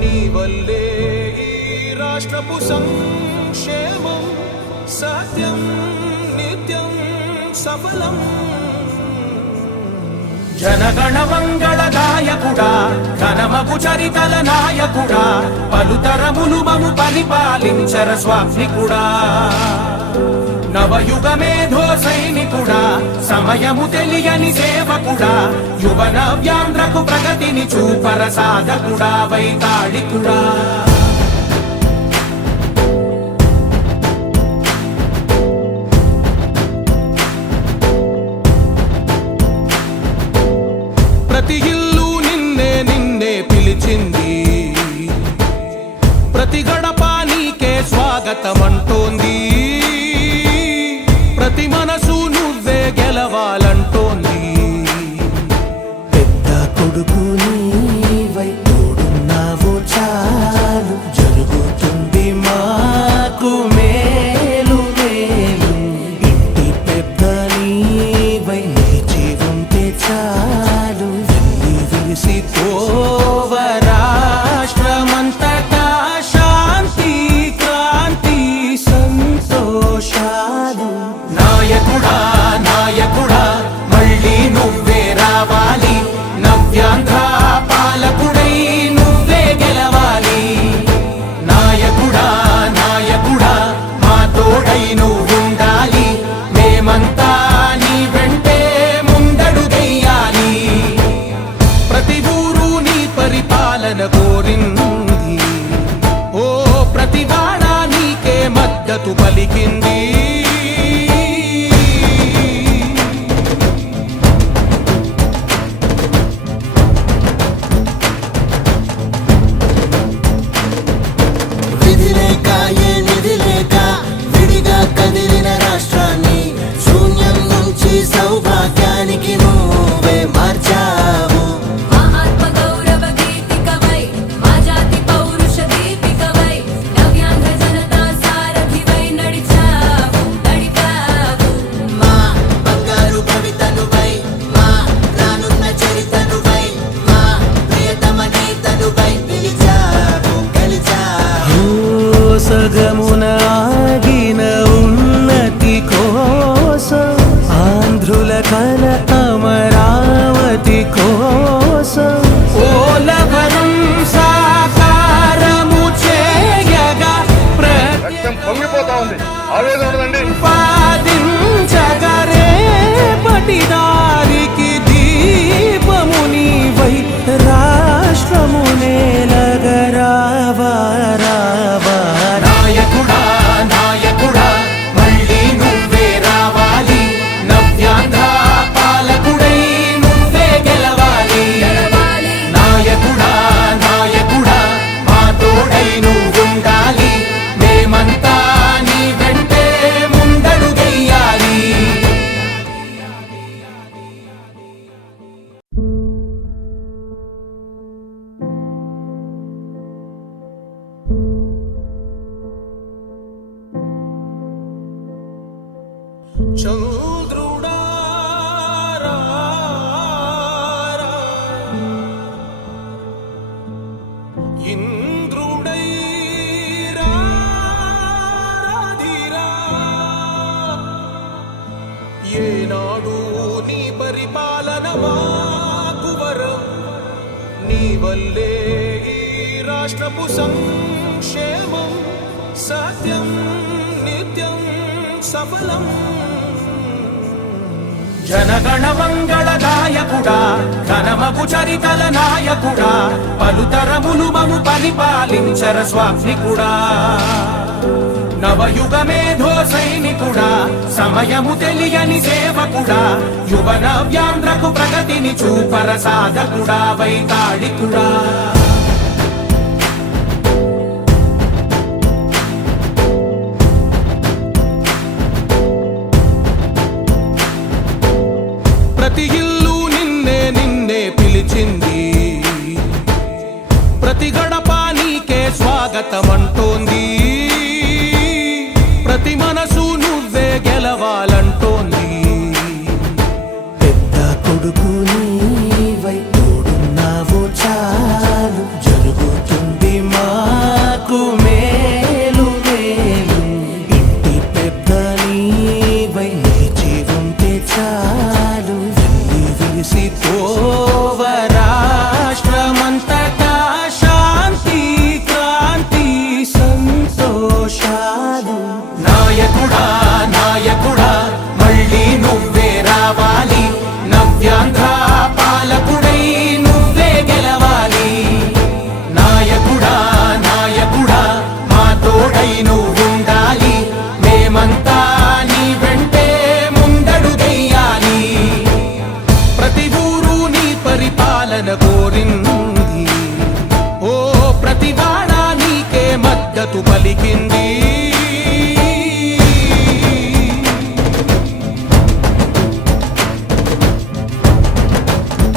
నీ వల్లే ఈ రాష్ట్రపు సంక్షేమం సత్యం నిత్యం సఫలం. జనగణ మంగళ గాయకుడా ఘనమగు చరితల నాయకుడా పలుతరములు మము పరిపాలించర స్వామికుడా. నవయుగ మేధో సైనికుడా సమయము తెలియని సేవకుడా యువన వ్యాంధ్రకు ప్రగతిని చూపర సాధకుడా వైతాళికుడా. ప్రతి ఇల్లు నిన్నే నిన్నే పిలిచింది, ప్రతి గడప నీకే స్వాగతమంటోంది, ప్రతి మనసు నువ్వే గెలవాలంటోంది. పెద్ద కొడుకు నీవై తోడున్నావు చాలు జరుగుతుంది మాకు మేలు మేలు. ఇంటి పెద్ద నీవై నిలిచి ఉంటే చాలు వెళ్ళి విరిసి పోవ రాష్ట్రమంతటా శాంతి క్రాంతి సంతోషాలు. నాయకుడా నాయకుడా మళ్ళీ నువ్వే రావాలి, నవ్యాంధ్ర పాలకుడై నువ్వే గెలవాలి. నాయకుడా నాయకుడా మా తోడై నువ్వుండాలి, మేమంతా నీ వెంటే ముందడుగెయ్యాలి. ప్రతి ఊరు నీ పరిపాలన కోరింది, ఓ ప్రతి వాడ నీకే మద్దతు పలికింది. విధి లేక ఏ నిధి లేక విడిగా కదిలిన రాష్ట్రాన్ని శూన్యం నుంచి సౌభాగ్యానికి నువ్వే మార్చావు. మా ఆత్మ గౌరవ గీతికవై మా జాతి పౌరుష దీపికవై నవ్యాంధ్ర జనతా సారథివై నడిచావు నడిపావు. మా బంగారు భవితనువై మా రానున్న చరితనువై మా ప్రియతమ నేతనువై పిలిచావు గెలిచావు. సగమున ఆగిన ఉన్నతి కోసం ఆంధ్రుల కల అమరావతి కోసం పోలవరం సాకారము చేయగా రక్తం పొంగిపోతా ఉంది, ఆవేదన ఉండదండి. ప్రతిపాదించగరే పటిదారికి దీపము నీవై రాష్ట్రము నేలగరావా రావా. నాయకుడా నాయకుడా మళ్ళీ నువ్వే రావాలి, నవ్యాంధ్ర పాలకుడై నువ్వే గెలవాలి. నాయకుడా నాయకుడా మా తోడై నువ్వుండాలి, మేమంతా నీ వెంటే ముందడుగెయ్యాలి. చంద్రుడా రా రా, ఇంద్రుడై రాధిరా. ఏనాడు నీ పరిపాలన మాకు వరం, నీ వల్లే ఈ రాష్ట్రపు సంక్షేమం సత్యం నిత్యం సఫలం. జనగణ మంగళ గాయకుడా ఘనమగు చరితల నాయకుడా పలుతరములు మము పరిపాలించర స్వామికుడా. నవయుగ మేధో సైనికుడా సమయము తెలియని సేవకుడా యువన వ్యాంధ్రకు ప్రగతిని చూపర సాధకుడా వైతాళికుడా. ప్రతి ఇల్లు నిన్నే నిన్నే పిలిచింది, ప్రతి గడప నీకే స్వాగతమంటోంది, ప్రతి మనసు నువ్వే గెలవాలంటోంది. పెద్ద కొడుకు నీవై తోడున్నావు చాలు జరుగుతుంది సాధన కోరింది. ఓ ప్రతివాడా నీకే మద్దతు పలికింది.